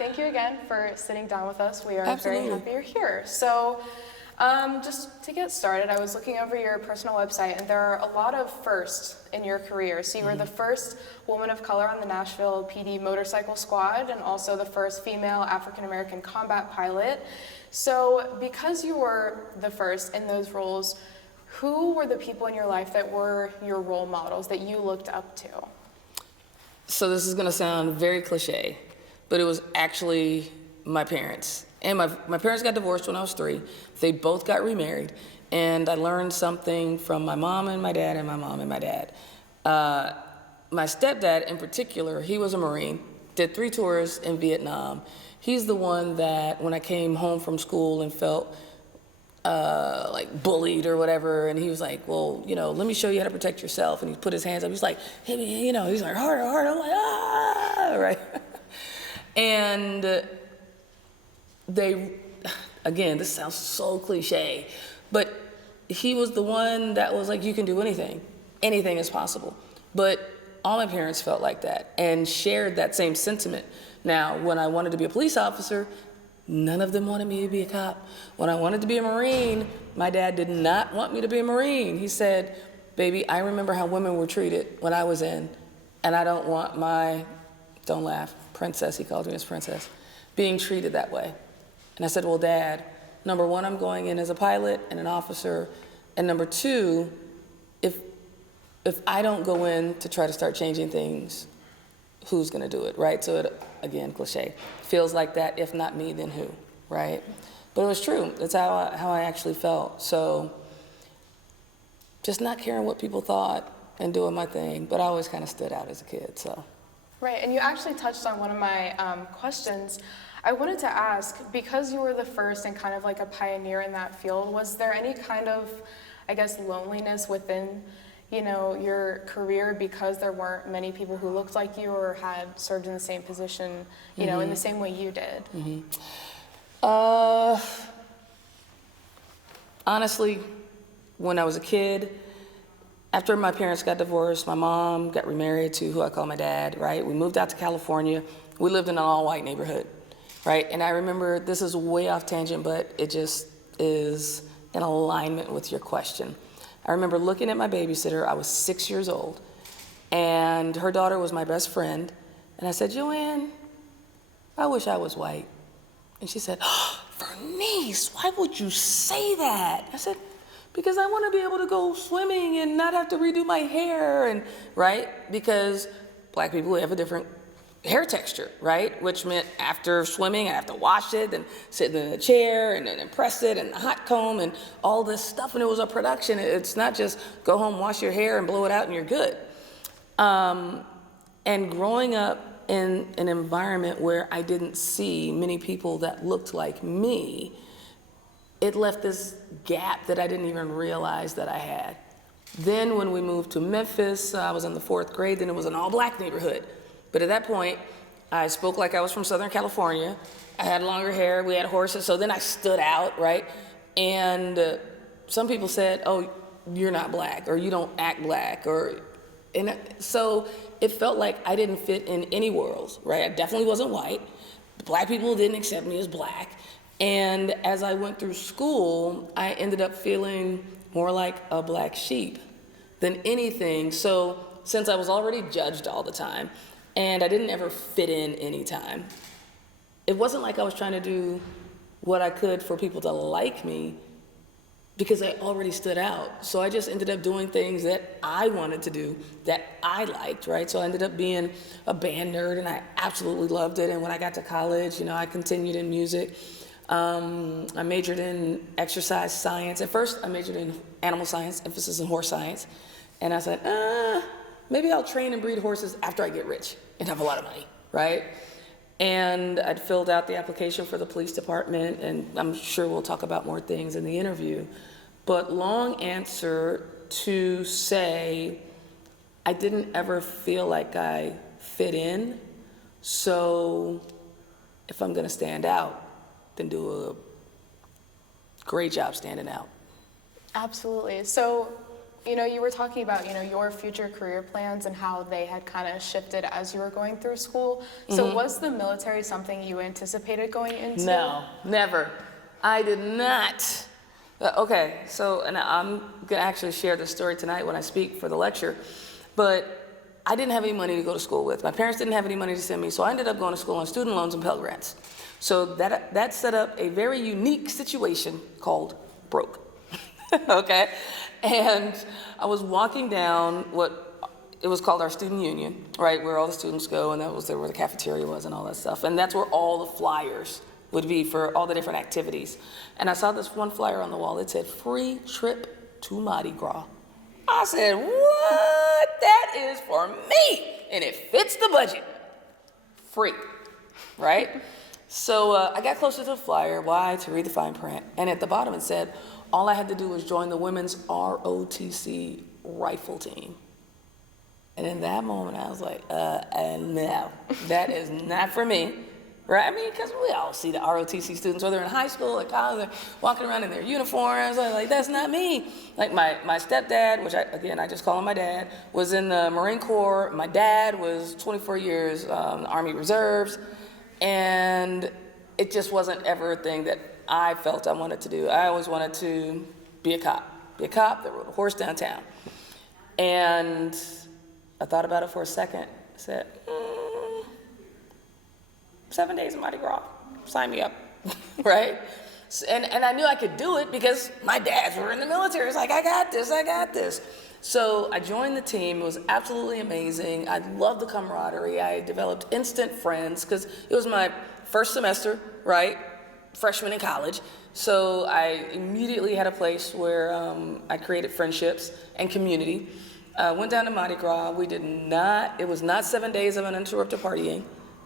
thank you again for sitting down with us. We are Absolutely. very happy you're here. So, just to get started, I was looking over your personal website, and there are a lot of firsts in your career. So you were the first woman of color on the Nashville PD motorcycle squad, and also the first female African-American combat pilot. So because you were the first in those roles, who were the people in your life that were your role models that you looked up to? So this is gonna sound very cliche, but it was actually my parents. And my parents got divorced when I was 3. They both got remarried. And I learned something from my mom and my dad and my mom and my dad. My stepdad in particular, he was a Marine, did 3 tours in Vietnam. He's the one that when I came home from school and felt like bullied or whatever, and he was like, well, you know, let me show you how to protect yourself. And he put his hands up, he's like, hey, man, you know, he's like, harder, harder. I'm like, ah, right? And they, again, this sounds so cliche, but he was the one that was like, you can do anything. Anything is possible. But all my parents felt like that and shared that same sentiment. Now, when I wanted to be a police officer, none of them wanted me to be a cop. When I wanted to be a Marine, my dad did not want me to be a Marine. He said, baby, I remember how women were treated when I was in, and I don't want my, don't laugh, princess, he called me his princess, being treated that way. And I said, well, Dad, number 1, I'm going in as a pilot and an officer, and number 2, if I don't go in to try to start changing things, who's gonna do it, right? So it, again, cliche, feels like that, if not me, then who, right? But it was true, that's how I actually felt. So just not caring what people thought and doing my thing, but I always kind of stood out as a kid, so. Right, and you actually touched on one of my questions. I wanted to ask, because you were the first and kind of like a pioneer in that field, was there any kind of, I guess, loneliness within, you know, your career because there weren't many people who looked like you or had served in the same position, you know, in the same way you did? Honestly, when I was a kid, after my parents got divorced, my mom got remarried to who I call my dad, right? We moved out to California. We lived in an all-white neighborhood, right? And I remember, this is way off tangent, but it just is in alignment with your question. I remember looking at my babysitter, I was 6 years old, and her daughter was my best friend, and I said, Joanne, I wish I was white. And she said, oh, Vernice, why would you say that? I said, because I want to be able to go swimming and not have to redo my hair, and right? Because black people have a different hair texture, right? Which meant after swimming, I have to wash it and sit in a chair and then press it and the hot comb and all this stuff. And it was a production. It's not just go home, wash your hair and blow it out and you're good. And growing up in an environment where I didn't see many people that looked like me, it left this gap that I didn't even realize that I had. Then when we moved to Memphis, I was in the 4th grade, then it was an all-black neighborhood. But at that point, I spoke like I was from Southern California. I had longer hair, we had horses, so then I stood out, right? And some people said, oh, you're not black, or you don't act black, and so it felt like I didn't fit in any worlds, right? I definitely wasn't white. Black people didn't accept me as black. And as I went through school, I ended up feeling more like a black sheep than anything. So since I was already judged all the time, and I didn't ever fit in any time, it wasn't like I was trying to do what I could for people to like me, because I already stood out. So I just ended up doing things that I wanted to do, that I liked, right? So I ended up being a band nerd, and I absolutely loved it. And when I got to college, you know, I continued in music. I majored in exercise science. At first, I majored in animal science, emphasis in horse science. And I said, maybe I'll train and breed horses after I get rich and have a lot of money, right? And I'd filled out the application for the police department, and I'm sure we'll talk about more things in the interview. But long answer to say, I didn't ever feel like I fit in. So if I'm gonna stand out, then do a great job standing out. Absolutely. So you were talking about, your future career plans and how they had kind of shifted as you were going through school. So was the military something you anticipated going into? No, never. I did not. Okay, so, and I'm gonna actually share this story tonight when I speak for the lecture, but I didn't have any money to go to school with. My parents didn't have any money to send me, so I ended up going to school on student loans and Pell Grants. So that set up a very unique situation called broke, okay? And I was walking down it was called our student union, right, where all the students go, and that was where the cafeteria was and all that stuff. And that's where all the flyers would be for all the different activities. And I saw this one flyer on the wall. It said, free trip to Mardi Gras. I said, what? That is for me, and it fits the budget. Free, right? So I got closer to the flyer. Why? To read the fine print. And at the bottom it said, all I had to do was join the women's ROTC rifle team. And in that moment, I was like, no, that is not for me. Right? I mean, because we all see the ROTC students, whether in high school or college, they're walking around in their uniforms. I was like, that's not me. Like my stepdad, which I just call him my dad, was in the Marine Corps. My dad was 24 years Army Reserves. And it just wasn't ever a thing that I felt I wanted to do. I always wanted to be a cop that rode a horse downtown. And I thought about it for a second. I said, 7 days of Mardi Gras, sign me up, right? And I knew I could do it because my dads were in the military. It's like, I got this. So I joined the team. It was absolutely amazing. I loved the camaraderie. I developed instant friends because it was my first semester, right? Freshman in college. So I immediately had a place where I created friendships and community. Went down to Mardi Gras. It was not 7 days of uninterrupted partying,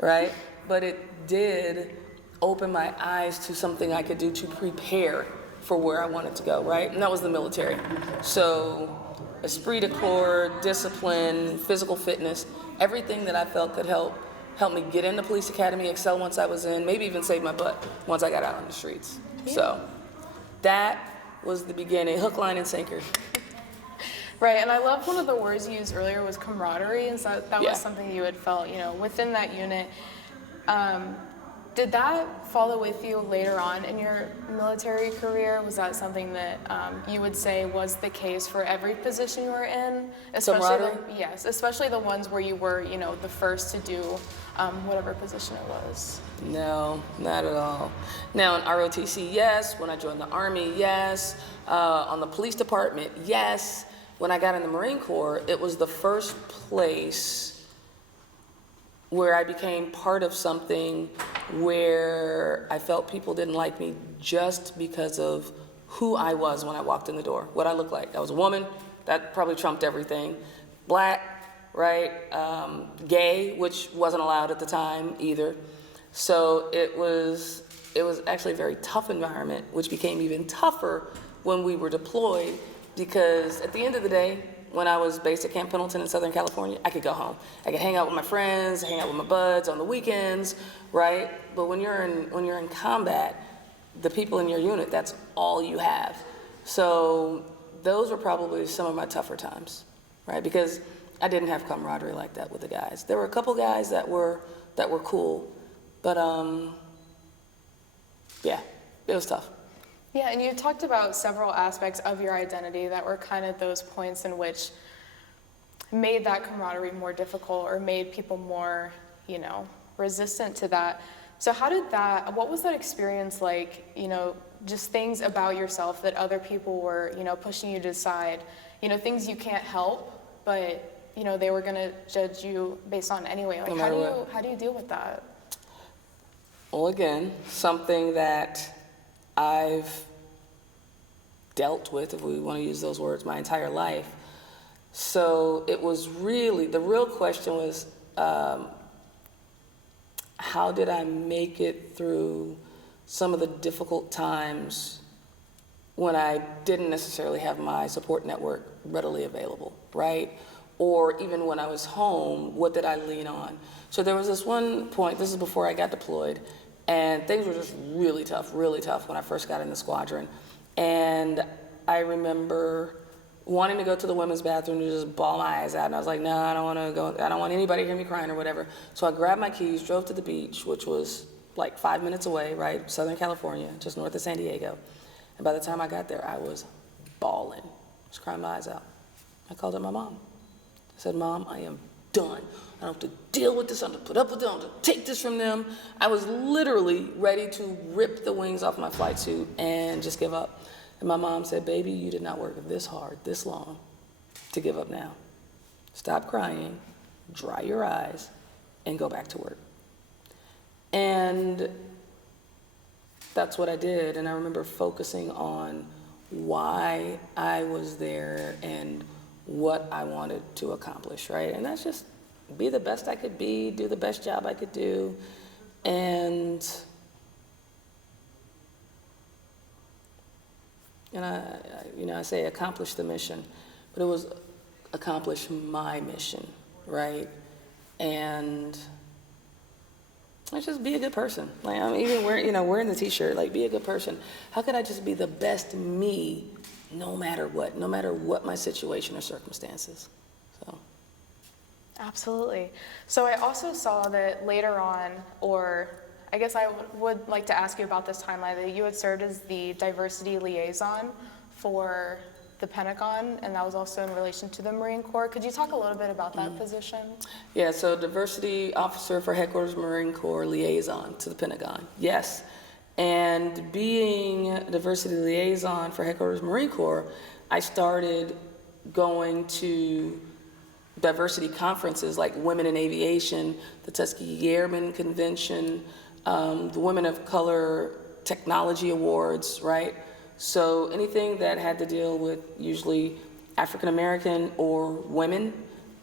right? But it did open my eyes to something I could do to prepare for where I wanted to go, right? And that was the military. So esprit de corps, discipline, physical fitness, everything that I felt could help me get into police academy, excel once I was in, maybe even save my butt once I got out on the streets. Yeah. So that was the beginning, hook, line, and sinker. Right, and I love one of the words you used earlier was camaraderie, and so that was something you had felt, within that unit. Did that follow with you later on in your military career? Was that something that you would say was the case for every position you were in? Especially the ones where you were, the first to do whatever position it was. No, not at all. Now in ROTC, yes. When I joined the Army, yes. On the police department, yes. When I got in the Marine Corps, it was the first place where I became part of something where I felt people didn't like me just because of who I was when I walked in the door, what I looked like. I was a woman, that probably trumped everything. Black, right? Gay, which wasn't allowed at the time either. So it was actually a very tough environment, which became even tougher when we were deployed, because at the end of the day, when I was based at Camp Pendleton in Southern California, I could go home. I could hang out with my friends, hang out with my buds on the weekends, right? But when you're in combat, the people in your unit, that's all you have. So those were probably some of my tougher times, right? Because I didn't have camaraderie like that with the guys. There were a couple guys that were cool, but yeah, it was tough. Yeah, and you talked about several aspects of your identity that were kind of those points in which made that camaraderie more difficult or made people more, resistant to that. So what was that experience like, just things about yourself that other people were, pushing you to decide, things you can't help, but, they were gonna judge you based on anyway. Like, how do you deal with that? Well, again, something that I've dealt with, if we want to use those words, my entire life. So it was really, the real question was, how did I make it through some of the difficult times when I didn't necessarily have my support network readily available, right? Or even when I was home, what did I lean on? So there was this one point, this is before I got deployed, and things were just really tough when I first got in the squadron. And I remember wanting to go to the women's bathroom to just bawl my eyes out. And I was like, no, I don't want to go. I don't want anybody to hear me crying or whatever. So I grabbed my keys, drove to the beach, which was like 5 minutes away, right? Southern California, just north of San Diego. And by the time I got there, I was bawling. I was crying my eyes out. I called up my mom. I said, Mom, I am done. I don't have to deal with this. I don't have to put up with it. I don't have to take this from them. I was literally ready to rip the wings off my flight suit and just give up. And my mom said, baby, you did not work this hard, this long, to give up now. Stop crying, dry your eyes, and go back to work. And that's what I did. And I remember focusing on why I was there and what I wanted to accomplish, right? And that's just be the best I could be, do the best job I could do, and I say accomplish the mission, but it was accomplish my mission, right? And let's just be a good person. Like, I'm even wearing the T-shirt, like, be a good person. How could I just be the best me, no matter what my situation or circumstances? So. Absolutely. So I also saw that later on, or I guess I would like to ask you about this timeline, that you had served as the diversity liaison for the Pentagon, and that was also in relation to the Marine Corps. Could you talk a little bit about that position? Yeah, so diversity officer for Headquarters Marine Corps liaison to the Pentagon, yes. And being a diversity liaison for Headquarters Marine Corps, I started going to diversity conferences like Women in Aviation, the Tuskegee Airmen Convention, the Women of Color Technology Awards, right? So anything that had to deal with usually African American or women,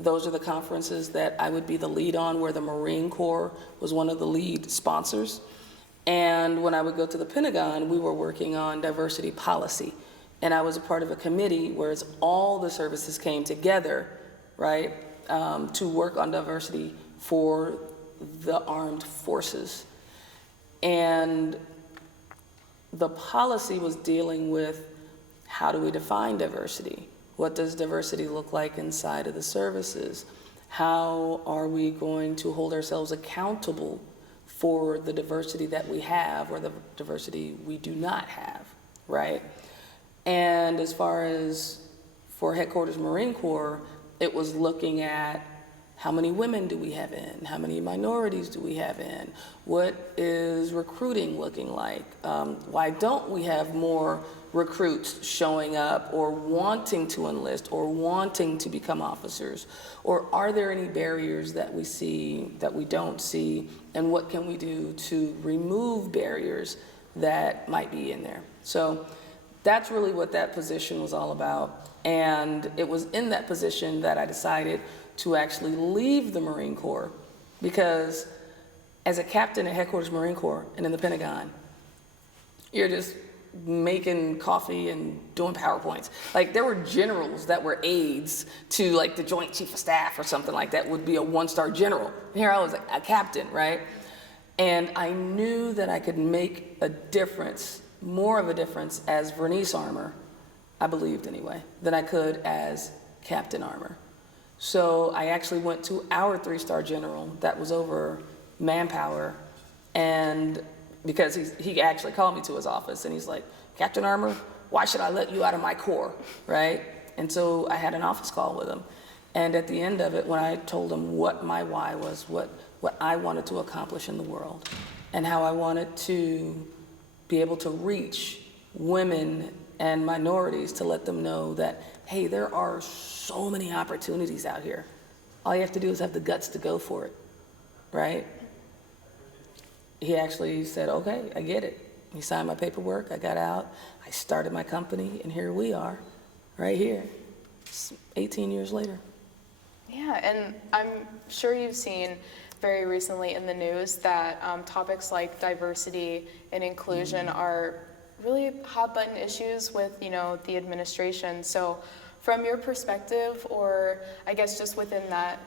those are the conferences that I would be the lead on, where the Marine Corps was one of the lead sponsors. And when I would go to the Pentagon, we were working on diversity policy. And I was a part of a committee where all the services came together, right, to work on diversity for the armed forces. And the policy was dealing with, how do we define diversity? What does diversity look like inside of the services? How are we going to hold ourselves accountable for the diversity that we have or the diversity we do not have, right? And as far as for Headquarters Marine Corps, it was looking at how many women do we have in? How many minorities do we have in? What is recruiting looking like? Why don't we have more recruits showing up or wanting to enlist or wanting to become officers? Or are there any barriers that we see that we don't see? And what can we do to remove barriers that might be in there? So that's really what that position was all about. And it was in that position that I decided to actually leave the Marine Corps, because as a captain at Headquarters Marine Corps and in the Pentagon, you're just making coffee and doing PowerPoints. Like, there were generals that were aides to like the Joint Chief of Staff or something like that, would be a one-star general. And here I was a captain, right? And I knew that I could make a difference, more of a difference as Vernice Armour, I believed anyway, than I could as Captain Armour. So I actually went to our 3-star general that was over manpower, and because he actually called me to his office and he's like, Captain Armour, why should I let you out of my corps, right? And so I had an office call with him. And at the end of it, when I told him what my why was, what I wanted to accomplish in the world, and how I wanted to be able to reach women and minorities to let them know that, hey, there are so many opportunities out here. All you have to do is have the guts to go for it, right? He actually said, okay, I get it. He signed my paperwork, I got out, I started my company, and here we are, right here, 18 years later. Yeah, and I'm sure you've seen very recently in the news that topics like diversity and inclusion are really hot-button issues with, the administration. So from your perspective, or I guess just within that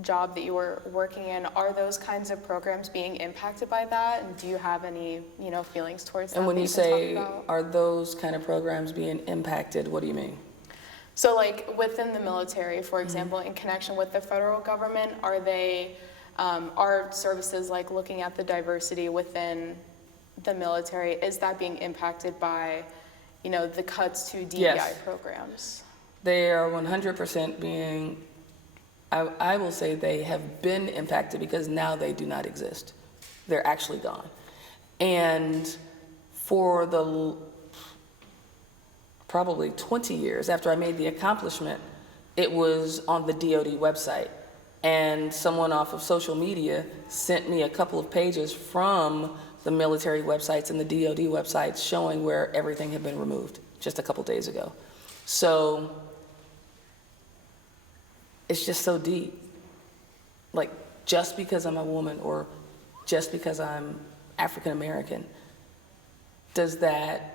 job that you were working in, are those kinds of programs being impacted by that? And do you have any, feelings towards that? And when that you can say, talk about? are those kind of programs being impacted, what do you mean? So like within the military, for example, in connection with the federal government, are services like looking at the diversity within the military, is that being impacted by, the cuts to DEI Yes. programs? They are 100% being, I will say they have been impacted because now they do not exist. They're actually gone. And for the probably 20 years after I made the accomplishment, it was on the DoD website. And someone off of social media sent me a couple of pages from the military websites and the DoD websites showing where everything had been removed just a couple days ago. So it's just so deep. Like, just because I'm a woman or just because I'm African American, does that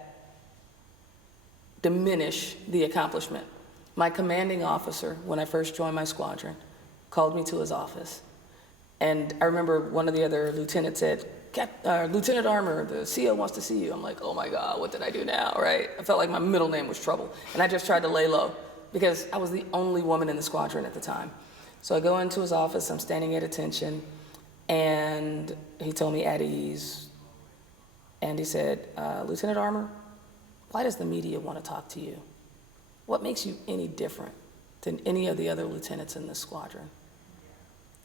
diminish the accomplishment? My commanding officer, when I first joined my squadron, called me to his office. And I remember one of the other lieutenants said, Lieutenant Armour, the CO wants to see you. I'm like, oh my God, what did I do now, right? I felt like my middle name was Trouble. And I just tried to lay low because I was the only woman in the squadron at the time. So I go into his office, I'm standing at attention, and he told me at ease, and he said, Lieutenant Armour, why does the media want to talk to you? What makes you any different than any of the other lieutenants in this squadron?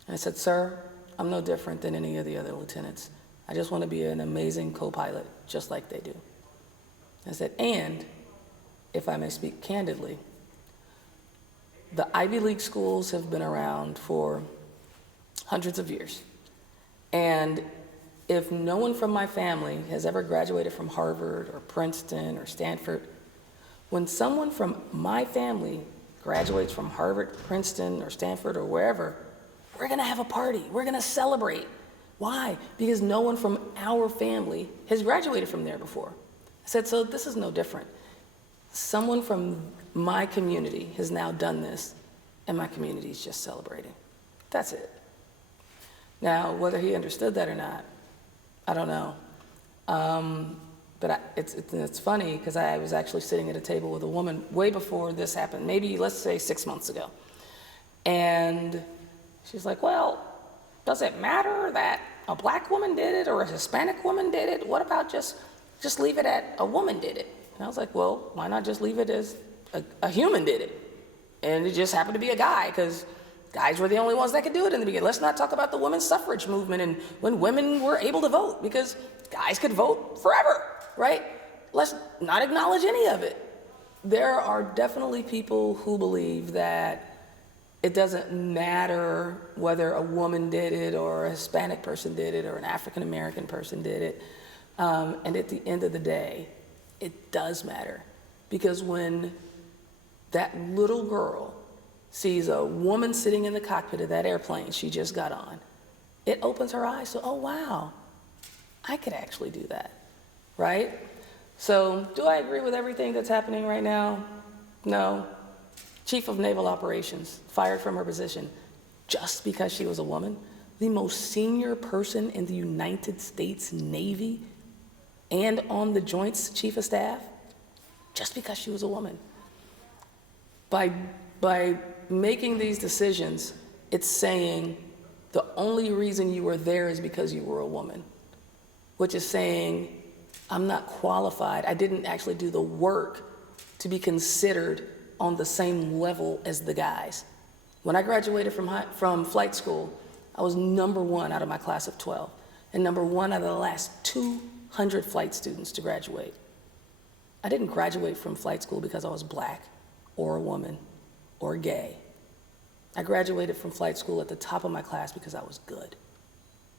And I said, sir, I'm no different than any of the other lieutenants. I just want to be an amazing co-pilot, just like they do. I said, and if I may speak candidly, the Ivy League schools have been around for hundreds of years. And if no one from my family has ever graduated from Harvard or Princeton or Stanford, when someone from my family graduates from Harvard, Princeton, or Stanford, or wherever, we're gonna have a party, we're gonna celebrate. Why? Because no one from our family has graduated from there before. I said, so this is no different. Someone from my community has now done this, and my community is just celebrating. That's it. Now, whether he understood that or not, I don't know. But it's funny because I was actually sitting at a table with a woman way before this happened, maybe let's say 6 months ago. And she's like, well, does it matter that a black woman did it or a Hispanic woman did it? What about just leave it at a woman did it? And I was like, well, why not just leave it as a human did it? And it just happened to be a guy because guys were the only ones that could do it in the beginning. Let's not talk about the women's suffrage movement and when women were able to vote because guys could vote forever, right? Let's not acknowledge any of it. There are definitely people who believe that it doesn't matter whether a woman did it or a Hispanic person did it or an African American person did it. And at the end of the day, it does matter. Because when that little girl sees a woman sitting in the cockpit of that airplane she just got on, it opens her eyes to, oh wow, I could actually do that, right? So do I agree with everything that's happening right now? No. Chief of Naval Operations, fired from her position just because she was a woman. The most senior person in the United States Navy and on the Joint's Chief of Staff, just because she was a woman. By making these decisions, it's saying the only reason you were there is because you were a woman, which is saying I'm not qualified. I didn't actually do the work to be considered on the same level as the guys. When I graduated from flight school, I was #1 out of my class of 12 and #1 out of the last 200 flight students to graduate. I didn't graduate from flight school because I was black or a woman or gay. I graduated from flight school at the top of my class because I was good.